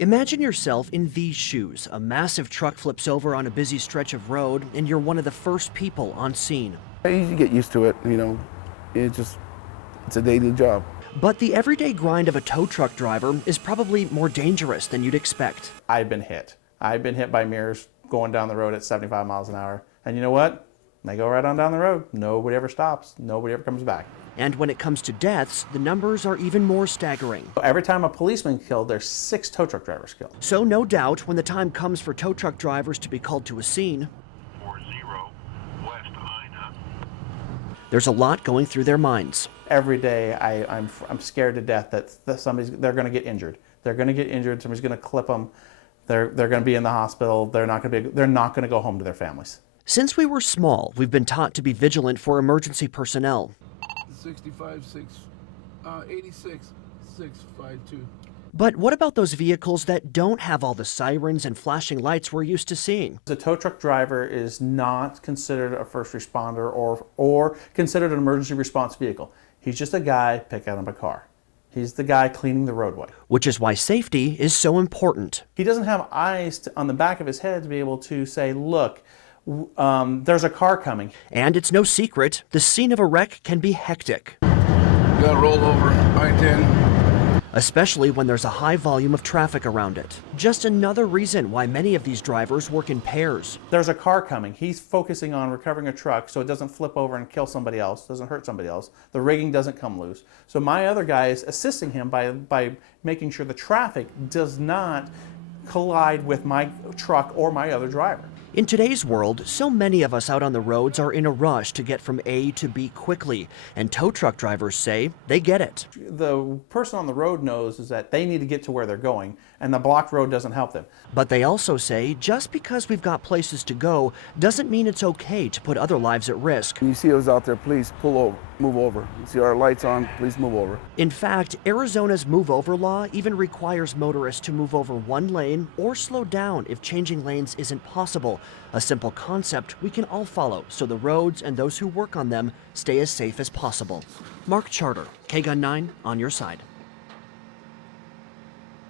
Imagine yourself in these shoes. A massive truck flips over on a busy stretch of road, and you're one of the first people on scene. You get used to it, it's a daily job. But the everyday grind of a tow truck driver is probably more dangerous than you'd expect. I've been hit. I've been hit by mirrors going down the road at 75 miles an hour. And you know what? They go right on down the road. Nobody ever stops. Nobody ever comes back. And when it comes to deaths, the numbers are even more staggering. Every time a policeman killed, there's 6 tow truck drivers killed. So no doubt, when the time comes for tow truck drivers to be called to a scene, 40 West Ina. there's a lot going through their minds. Every day I'm scared to death that they're going to get injured. They're going to get injured. Somebody's going to clip them. They're going to be in the hospital. They're not going to go home to their families. Since we were small, we've been taught to be vigilant for emergency personnel. 86 652. But what about those vehicles that don't have all the sirens and flashing lights we're used to seeing? The tow truck driver is not considered a first responder or considered an emergency response vehicle. He's just a guy picking up a car. He's the guy cleaning the roadway. Which is why safety is so important. He doesn't have eyes on the back of his head to be able to say, look, there's a car coming. And it's no secret, the scene of a wreck can be hectic. You got to roll over I-10. Especially when there's a high volume of traffic around it. Just another reason why many of these drivers work in pairs. There's a car coming. He's focusing on recovering a truck so it doesn't flip over and kill somebody else, doesn't hurt somebody else. The rigging doesn't come loose. So my other guy is assisting him by making sure the traffic does not collide with my truck or my other driver. In today's world, so many of us out on the roads are in a rush to get from A to B quickly, and tow truck drivers say they get it. The person on the road knows is that they need to get to where they're going, and the blocked road doesn't help them. But they also say just because we've got places to go doesn't mean it's okay to put other lives at risk. When you see us out there, please pull over, move over. You see our lights on, please move over. In fact, Arizona's move over law even requires motorists to move over one lane or slow down if changing lanes isn't possible. A simple concept we can all follow so the roads and those who work on them stay as safe as possible. Mark Charter, KGUN 9, on your side.